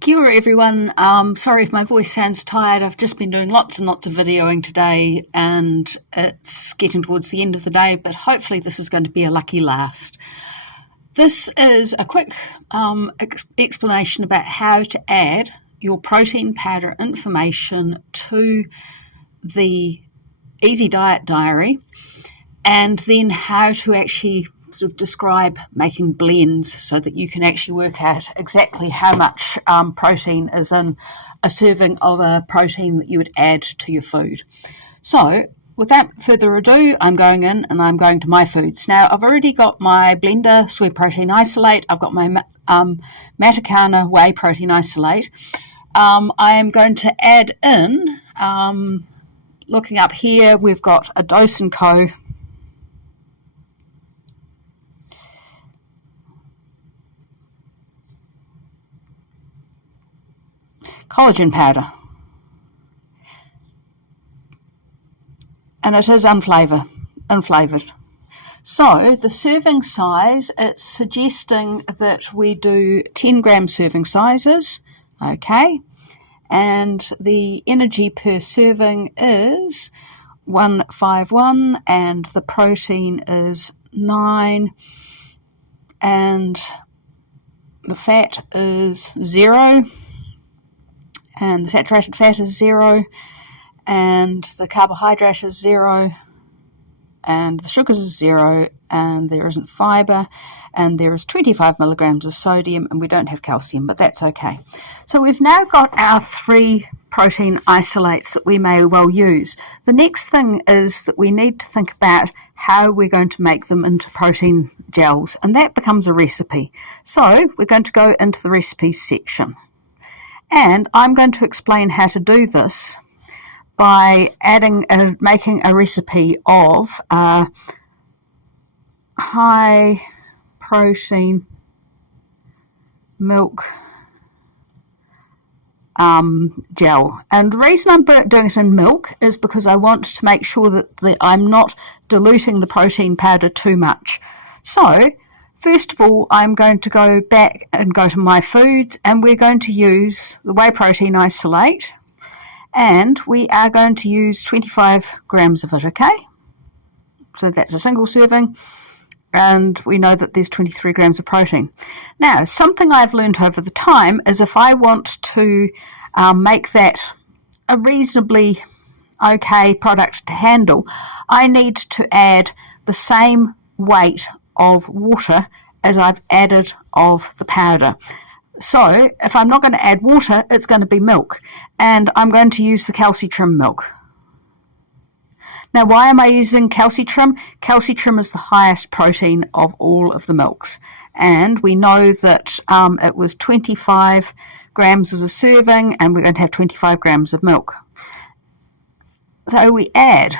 Kia ora everyone, sorry if my voice sounds tired. I've just been doing lots and lots of videoing today and it's getting towards the end of the day, but hopefully this is going to be a lucky last. This is a quick explanation about how to add your protein powder information to the Easy Diet Diary, and then how to actually sort of describe making blends so that you can actually work out exactly how much protein is in a serving of a protein that you would add to your food. So without further ado, I'm going in and I'm going to my foods. Now I've already got my blender sweet protein isolate, I've got my Matakana whey protein isolate. I am going to add in, looking up here, we've got a Dose & Co. collagen powder, and it is unflavoured. So the serving size, it's suggesting that we do 10 gram serving sizes, okay, and the energy per serving is 151 and the protein is 9 and the fat is 0 and the saturated fat is 0 and the carbohydrate is 0 and the sugars is 0 and there isn't fibre and there is 25 milligrams of sodium and we don't have calcium, but that's okay. So we've now got our 3 protein isolates that we may well use. The next thing is that we need to think about how we're going to make them into protein gels, and that becomes a recipe. So we're going to go into the recipes section. And I'm going to explain how to do this by making a recipe of high protein milk gel. And the reason I'm doing it in milk is because I want to make sure that I'm not diluting the protein powder too much. So first of all, I'm going to go back and go to my foods, and we're going to use the whey protein isolate, and we are going to use 25 grams of it, okay? So that's a single serving, and we know that there's 23 grams of protein. Now, something I've learned over the time is if I want to make that a reasonably okay product to handle, I need to add the same weight of water as I've added of the powder. So if I'm not going to add water, it's going to be milk, and I'm going to use the calcitrim milk. Now, why am I using calcitrim? Calcitrim is the highest protein of all of the milks, and we know that it was 25 grams as a serving, and we're going to have 25 grams of milk. So we add